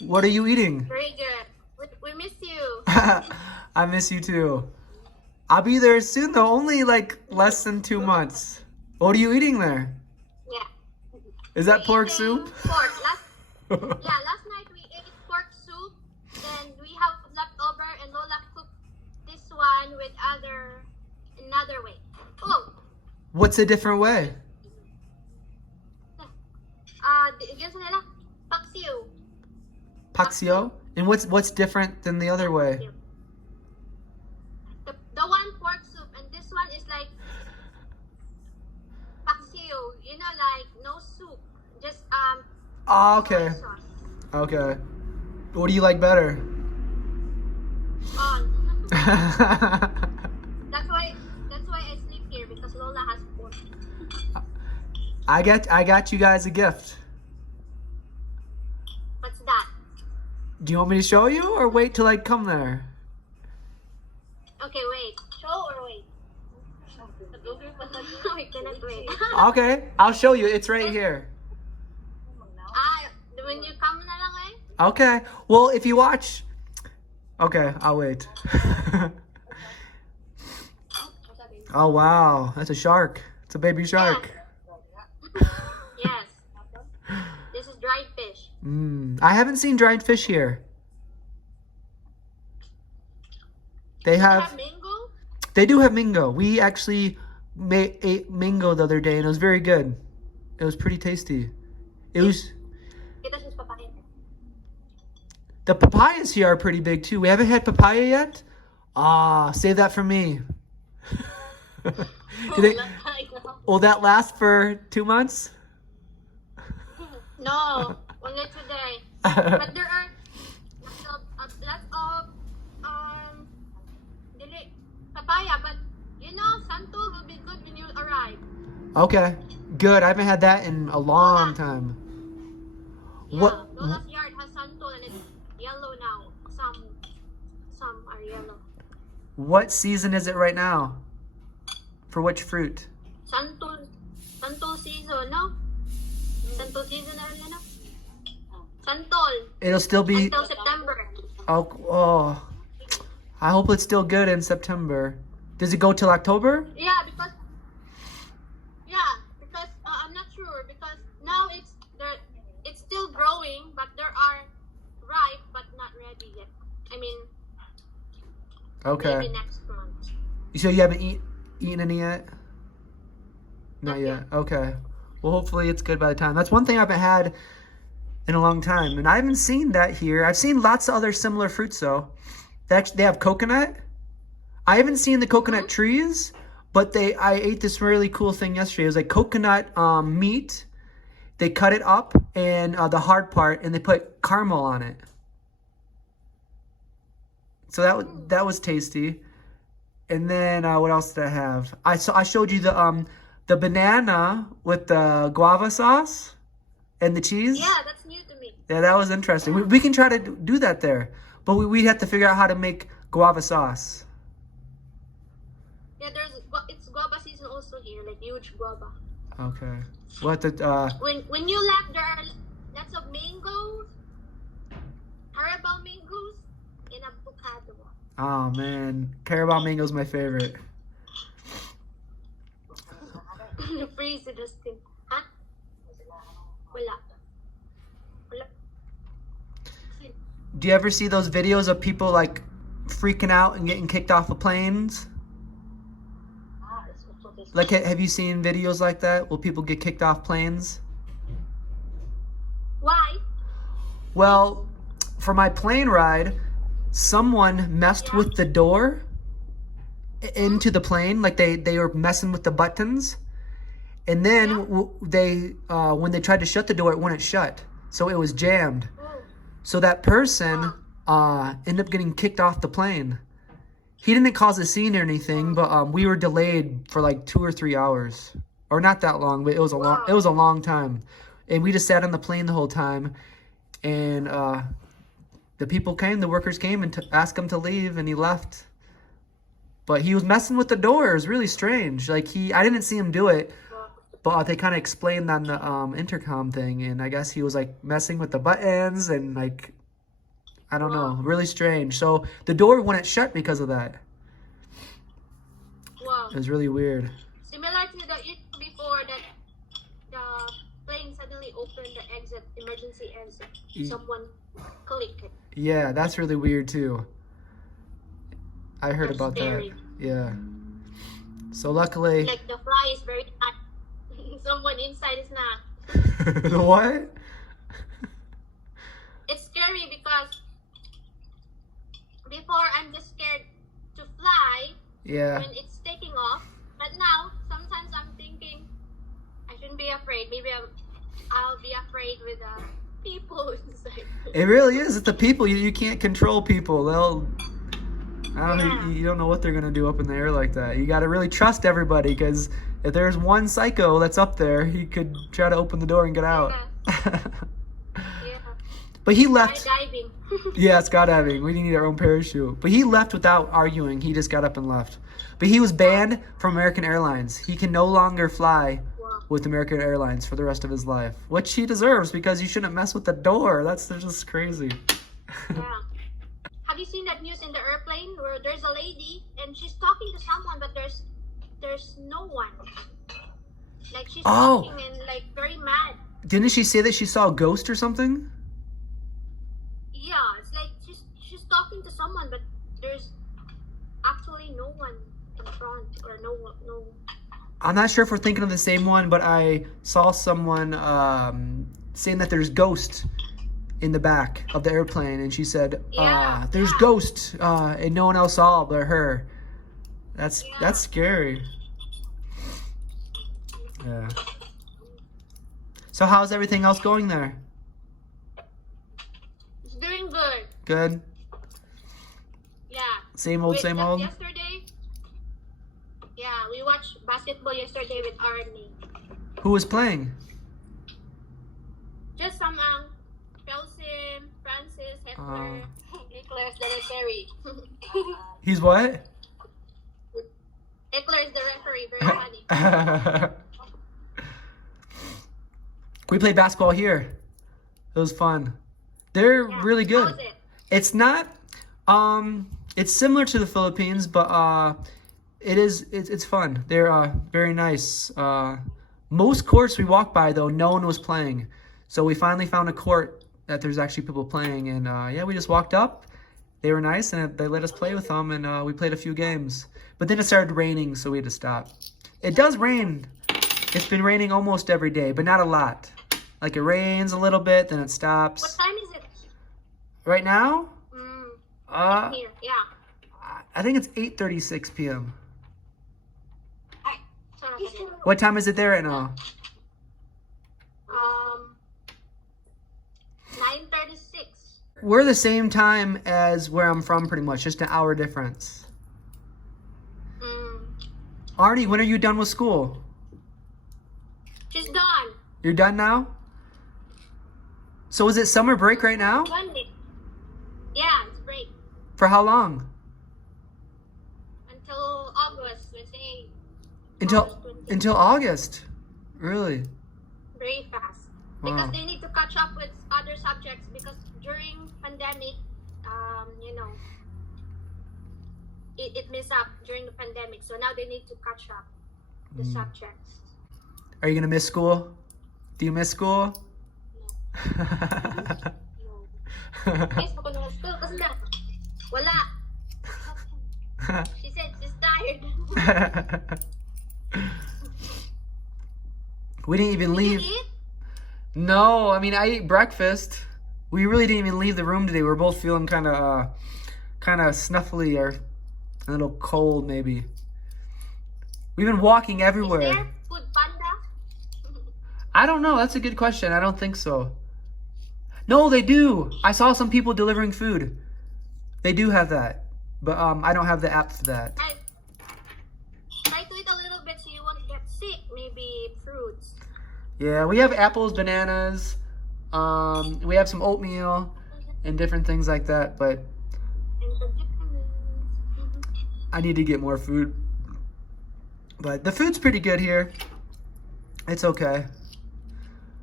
What are you eating? Very good. We miss you. I miss you too. I'll be there soon though, only like less than 2 months. What are you eating there? Yeah. Is that We pork eating soup? Pork. Last night we ate pork soup. Then we have leftover, and Lola cooked this one with another way. Oh, What's a different way? yun sa nila, paksiw. Paksio? And what's different than the other way? The one pork soup, and this one is like paksiw. You know, like no soup, just Oh, okay. soy sauce. Okay. What do you like better? On. That's why I sleep here, because Lola has pork. I got you guys a gift. What's that? Do you want me to show you or wait till I come there? Okay, wait. Show or wait? We cannot wait. Okay, I'll show you. It's right here. When you come na lang eh. Okay. Well, if you watch... Okay, I'll wait. Oh, wow. That's a shark. It's a baby shark. Yes. This is dried fish. I haven't seen dried fish here. They have... mango? They do have mango. We actually ate mango the other day, and it was very good. It was pretty tasty. It was... Kita siya sa papaya. The papayas here are pretty big too. We haven't had papaya yet. Save that for me. Will that last for 2 months? No, only today. But there are lots of papaya, but you know, Santo will be good when you arrive. Okay, good. I haven't had that in a long time. Yeah, What? Lola's yard has Santo, and it's yellow now. Some are yellow. What season is it right now? For which fruit? Santo season, no? Santo season na rin, no? Santol. It'll still be... Until September. Oh, I hope it's still good in September. Does it go till October? Yeah, because I'm not sure, because now it's still growing, but there are ripe but not ready yet. I mean, Okay. maybe next month. So you haven't eaten any yet? Not Not yet. Okay. Well, hopefully it's good by the time. That's one thing I haven't had in a long time, and I haven't seen that here. I've seen lots of other similar fruits though. They have coconut. I haven't seen the coconut trees, but I ate this really cool thing yesterday. It was like coconut meat. They cut it up and the hard part, and they put caramel on it. So that was tasty. And then what else did I have? I showed you the banana with the guava sauce and the cheese. Yeah, that's new to me. Yeah, that was interesting. We can try to do that there, but we'd have to figure out how to make guava sauce. Yeah, it's guava season also here, like huge guava. Okay. What the When you left, there are lots of mangoes, Carabao mangoes, and avocado. Oh man, Carabao mango's my favorite. Freeze, Dustin. Huh? Wala. Do you ever see those videos of people like freaking out and getting kicked off of planes? Like, have you seen videos like that? Will people get kicked off planes? Why? Well, for my plane ride, someone messed with the door into the plane. Like they were messing with the buttons. And then when they tried to shut the door, it wouldn't shut. So it was jammed. So that person ended up getting kicked off the plane. He didn't cause a scene or anything, but we were delayed for like 2 or 3 hours, or not that long, but it was a long time, and we just sat on the plane the whole time, and the workers came and asked him to leave, and he left. But he was messing with the door. It was really strange. Like I didn't see him do it, but they kind of explained on the intercom thing, and I guess he was like messing with the buttons and like I don't know. Really strange. So the door wouldn't shut because of that. Wow. It was really weird. Similar to the issue before that the plane suddenly opened the exit, emergency exit. Someone clicked it. Yeah, that's really weird too. I heard That's about scary. that. Yeah. So luckily. Like the fly is very hot. Someone inside is not. The what? It's scary because before I'm just scared to fly Yeah. when it's taking off. But now sometimes I'm thinking I shouldn't be afraid. Maybe I'll be afraid with the people inside. It really is. It's the people. You can't control people. I don't know. Yeah. You don't know what they're gonna do up in the air like that. You gotta really trust everybody, because if there's one psycho that's up there, he could try to open the door and get out. Yeah. But he left. Skydiving. Yeah, skydiving. We need our own parachute. But he left without arguing. He just got up and left. But he was banned from American Airlines. He can no longer fly Wow. with American Airlines for the rest of his life, which he deserves, because you shouldn't mess with the door. That's just crazy. Yeah. Have you seen that news in the airplane where there's a lady and she's talking to someone, but there's no one. Like she's Oh. talking and like very mad. Didn't she say that she saw a ghost or something? Yeah, it's like she's talking to someone, but there's actually no one in front or no. I'm not sure if we're thinking of the same one, but I saw someone saying that there's ghosts in the back of the airplane, and she said, Yeah, "There's yeah. ghosts," and no one else saw but her. That's scary. Yeah. So how's everything else going there? It's doing good. Good. Yeah. Same old, Wait, same just old. Yesterday. Yeah, we watched basketball yesterday with Arnie. Who was playing? Just some Felsim, Francis, Hitler, Nicholas, that is Terry. He's what? Hitler is the referee, very funny. We played basketball here. It was fun. They're Yeah. really good. How's it? It's not it's similar to the Philippines, but it's fun. They're very nice. Most courts we walked by, though, no one was playing. So we finally found a court that there's actually people playing, and yeah, we just walked up. They were nice, and they let us play with them, and we played a few games. But then it started raining, so we had to stop. It does rain. It's been raining almost every day, but not a lot. Like, it rains a little bit, then it stops. What time is it? Right now? Here, yeah. I think it's 8:36 p.m. Sorry. What time is it there right now? 9:36. We're the same time as where I'm from, pretty much, just an hour difference. Arnie, when are you done with school? She's done. You're done now? So is it summer break right now? Monday. Yeah, it's break. For how long? Until August, let's say. Until August. Really? Very fast. Wow. Because they need to catch up with other subjects because during pandemic, it messed up during the pandemic. So now they need to catch up the subjects. Are you gonna miss school? Do you miss school? No. Yes, ako na school kasi na. Wala. She said she's tired. We didn't even Did you leave. eat? No, I mean, I ate breakfast. We really didn't even leave the room today. We're both feeling kind of snuffly or a little cold, maybe. We've been walking everywhere. Is there food panda? I don't know. That's a good question. I don't think so. No, they do. I saw some people delivering food. They do have that. But I don't have the app for that. Try to eat a little bit so you won't get sick. Maybe fruits. Yeah, we have apples, bananas. We have some oatmeal and different things like that. But And the vitamins. I need to get more food. But the food's pretty good here. It's okay.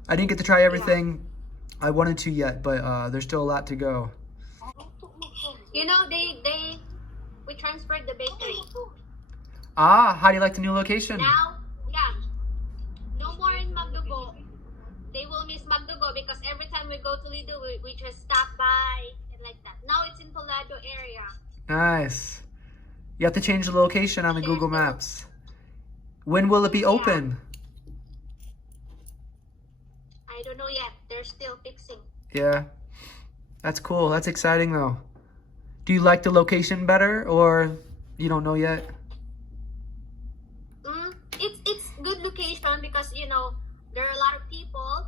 I didn't get to try everything I wanted to yet, but there's still a lot to go. You know, we transferred the bakery. Ah, how do you like the new location? Now, yeah, no more in Magdugo. They will miss Magdugo because every time we go to Lido, we just stop by and like that. Now it's in Toledo area. Nice. You have to change the location on the Google Maps. When will it be open? I don't know yet. They're still fixing. Yeah. That's cool. That's exciting though. Do you like the location better or you don't know yet? It's good location because, you know, there are a lot of people.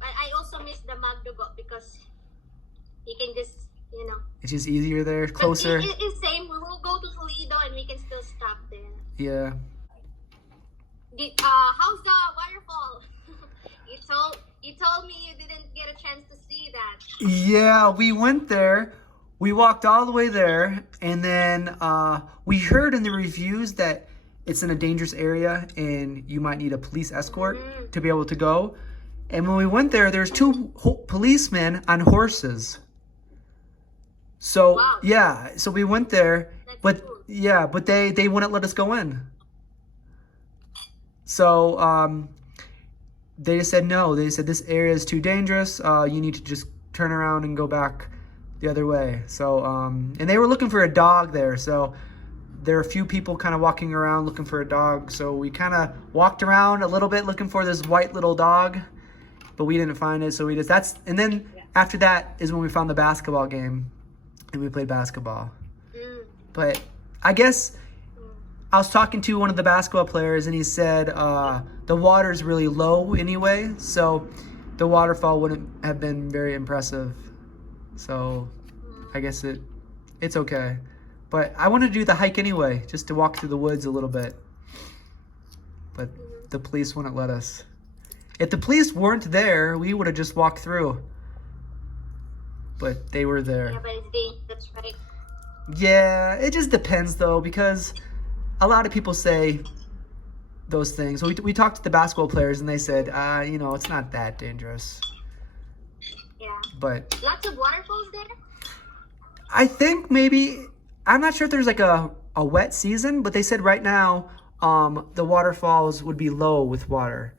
But I also miss the Magdugo because you can just, you know. It's just easier there, closer. But it's same. We will go to Toledo and we can still stop there. Yeah. How's the waterfall? You told me you didn't get a chance to see that. Yeah, we went there. We walked all the way there, and then we heard in the reviews that it's in a dangerous area and you might need a police escort to be able to go. And when we went there, there's two policemen on horses. So Wow. yeah, so we went there, That's but cool. yeah, but they wouldn't let us go in. So they just said no. They said this area is too dangerous. You need to just turn around and go back the other way. So and they were looking for a dog there. So there are a few people kind of walking around looking for a dog. So we kind of walked around a little bit looking for this white little dog, but we didn't find it. So we just and then after that is when we found the basketball game, and we played basketball. But I guess I was talking to one of the basketball players, and he said the water is really low anyway, so the waterfall wouldn't have been very impressive. So I guess it's okay. But I wanted to do the hike anyway, just to walk through the woods a little bit. But the police wouldn't let us. If the police weren't there, we would have just walked through. But they were there. Yeah, but it's dangerous, right? Yeah, it just depends though, because a lot of people say those things. So we talked to the basketball players and they said, you know, it's not that dangerous. Yeah. But Lots of waterfalls there? I think maybe, I'm not sure if there's like a wet season, but they said right now the waterfalls would be low with water.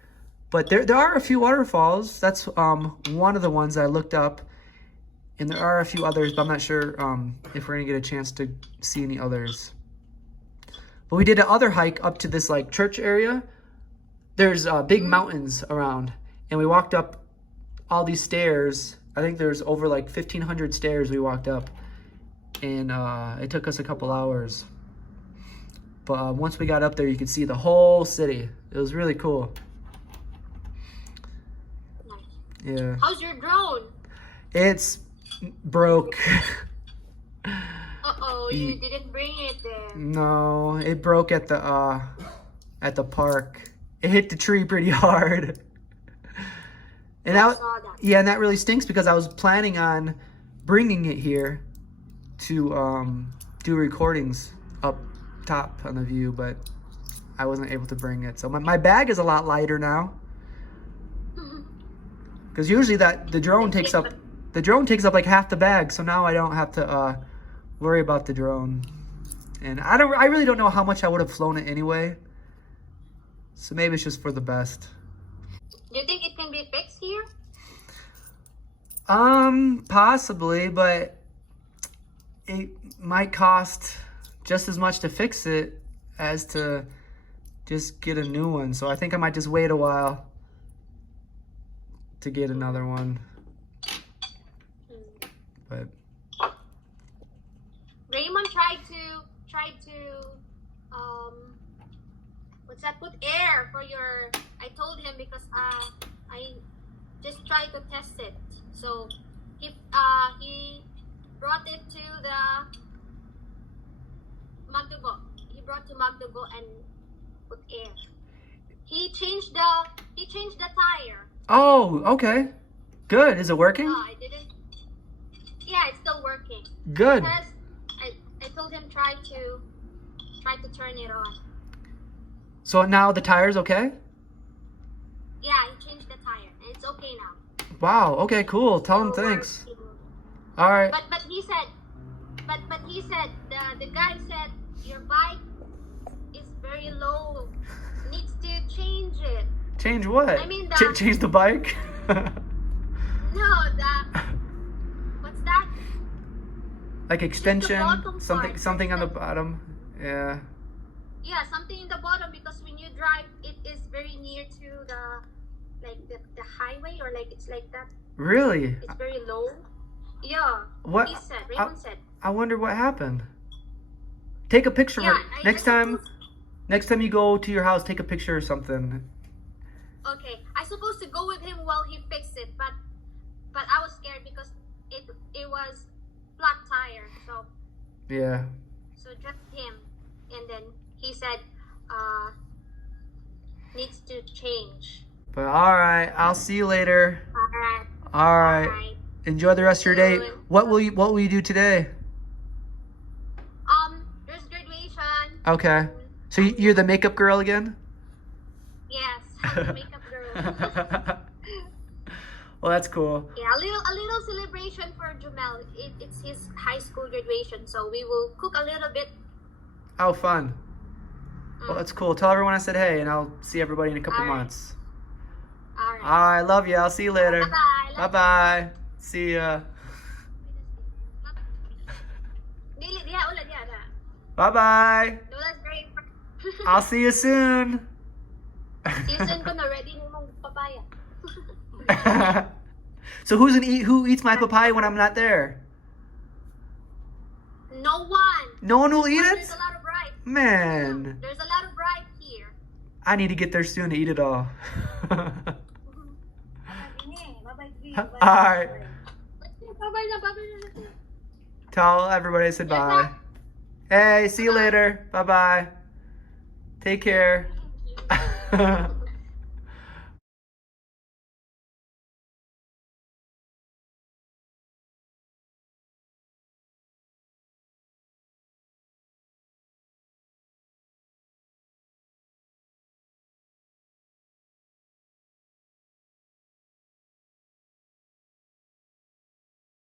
But there are a few waterfalls. That's one of the ones that I looked up. And there are a few others, but I'm not sure if we're going to get a chance to see any others. But we did another hike up to this like church area. There's big mountains around. And we walked up all these stairs. I think there's over like 1,500 stairs we walked up. And it took us a couple hours. But once we got up there, you could see the whole city. It was really cool. Nice. Yeah. How's your drone? It's broke. Uh-oh, you didn't bring it there. No, it broke at the park. It hit the tree pretty hard. And I saw that. yeah, and that really stinks because I was planning on bringing it here to do recordings up top on the view, but I wasn't able to bring it. So my bag is a lot lighter now. Because usually the drone takes up like half the bag, so now I don't have to worry about the drone. And I really don't know how much I would have flown it anyway. So maybe it's just for the best. Do you think it can be fixed here? Possibly, but it might cost just as much to fix it as to just get a new one. So I think I might just wait a while to get another one. But Raymond tried to what's that, put air for your, I told him because I just tried to test it. So he brought it to the Magdugo. He brought to Magdugo and put air. He changed the tire. oh, okay. Good. Is it working? No, I didn't. Yeah, it's still working. Good. Because I told him try to turn it on. So now the tire's okay? Yeah, he changed the tire and it's okay now. Wow. Okay, cool. Tell him So thanks. we're- All right. But he said but he said the guy said your bike is very low. Needs to change it. Change what? I mean change the bike? No, what's that? Like extension, bottom part. something on the bottom. Yeah. Yeah, something in the bottom because when you drive, it is very near to the highway or like it's like that. Really? It's very low. Yeah. What? He said. Raymond said. I wonder what happened. Take a picture. Yeah, Next time you go to your house, take a picture or something. Okay, I supposed to go with him while he fixed it, but I was scared because it was flat tire, so Yeah. so just him, and then he said needs to change. But all right, I'll see you later. All right. All right. All right. Enjoy the rest of your day. Good. What will you do today? There's graduation. Okay. So you're the makeup girl again? Yes, I'm the makeup girl. Well, that's cool. Yeah, a little celebration for Jumel. It's his high school graduation, so we will cook a little bit. Oh, fun. Well, that's cool. Tell everyone I said hey, and I'll see everybody in a couple All right. months. All right. All right, love you. I'll see you later. Bye-bye. Bye-bye. See ya. Dili, diha, ulit, diha, diha. Bye-bye. Lola's great. I'll see you soon. Season ko na ready na mong papaya. So who eats my papaya when I'm not there? No one. No one will eat There's it? a lot of ripe. Man, There's a lot of ripe here. I need to get there soon to eat it all. Alright, Bye-bye na, bye-bye na. tell everybody I said bye. Hey, see you later. Bye-bye. Take care.